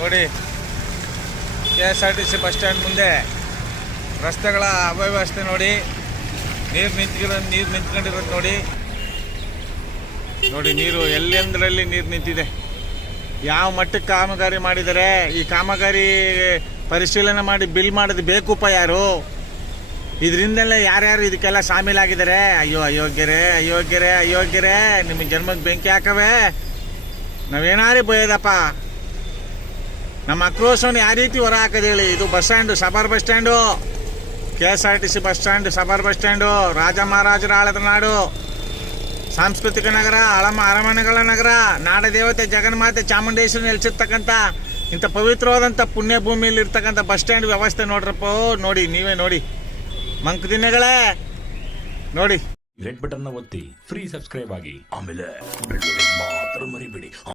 ನೋಡಿ K S R T C bus stand ಮುಂದೆ ರಸ್ತೆಗಳ ಅವ್ಯವಸ್ಥೆ ನೋಡಿ, ನೀರು ನಿಂತ್ಕೊಂಡು ನೀರು ನಿಂತ್ಕೊಂಡಿರೋದು ನೋಡಿ. ನೋಡಿ, ನೀರು ಎಲ್ಲೆಂದರಲ್ಲಿ ನೀರು ನಿಂತಿದೆ? ಯಾವ ಮಟ್ಟಕ್ಕೆ ಕಾಮಗಾರಿ ಮಾಡಿದರೆ? ಈ ಕಾಮಗಾರಿ ಪರಿಶೀಲನೆ ಮಾಡಿ ಬಿಲ್ ಮಾಡೋದು ಬೇಕುಪ್ಪ ಯಾರು? ಇದರಿಂದಲೇ ಯಾರ್ಯಾರು ಇದಕ್ಕೆಲ್ಲ ಶಾಮೀಲಾಗಿದ್ದಾರೆ ಅಯ್ಯೋ ಅಯೋಗ್ಯರೇ ಅಯೋಗ್ಯರೇ ಅಯೋಗ್ಯರೇ ನಿಮ್ಮ ಜನ್ಮಕ್ಕೆ ಬೆಂಕಿ ಹಾಕವೆ. ನಾವೇನಾರೇ ಬೈಯೋದಪ್ಪ? ನಮ್ಮ ಆಕ್ರೋಶವನ್ನು ಯಾವ ರೀತಿ ಹೊರ ಹಾಕೋದು ಹೇಳಿ? ಇದು bus stand, ಸಬರ್ bus stand. K S R T C bus stand, ಸಬರ್ bus stand. ರಾಜ ಮಹಾರಾಜರ ಆಳದ ನಾಡು. ಸಾಂಸ್ಕೃತಿಕ ನಗರ ಅಳಮ ಅರಮನೆಗಳ ನಗರ. ನಾಡ ದೇವತೆ ಜಗನ್ಮಾತೆ ಚಾಮುಂಡೇಶ್ವರಿ ನೆಲೆಸಿರ್ತಕ್ಕಂಥ, ಇಂಥ ಪವಿತ್ರವಾದಂಥ ಪುಣ್ಯ ಭೂಮಿಯಲ್ಲಿ ಇರ್ತಕ್ಕಂಥ ಬಸ್ ಸ್ಟ್ಯಾಂಡ್ ವ್ಯವಸ್ಥೆ ನೋಡ್ರಪ್ಪ. ನೋಡಿ, ನೀವೇ ನೋಡಿ. ಮಂಕ್ ದಿನಗಳೇ. ನೋಡಿ. ರೆಡ್ ಬಟನ್ ಒತ್ತಿ ಫ್ರೀ ಸಬ್ಸ್ಕ್ರೈಬ್ ಆಗಿ. ಆಮೇಲೆ ಮಾತ್ರ ಬಟನ್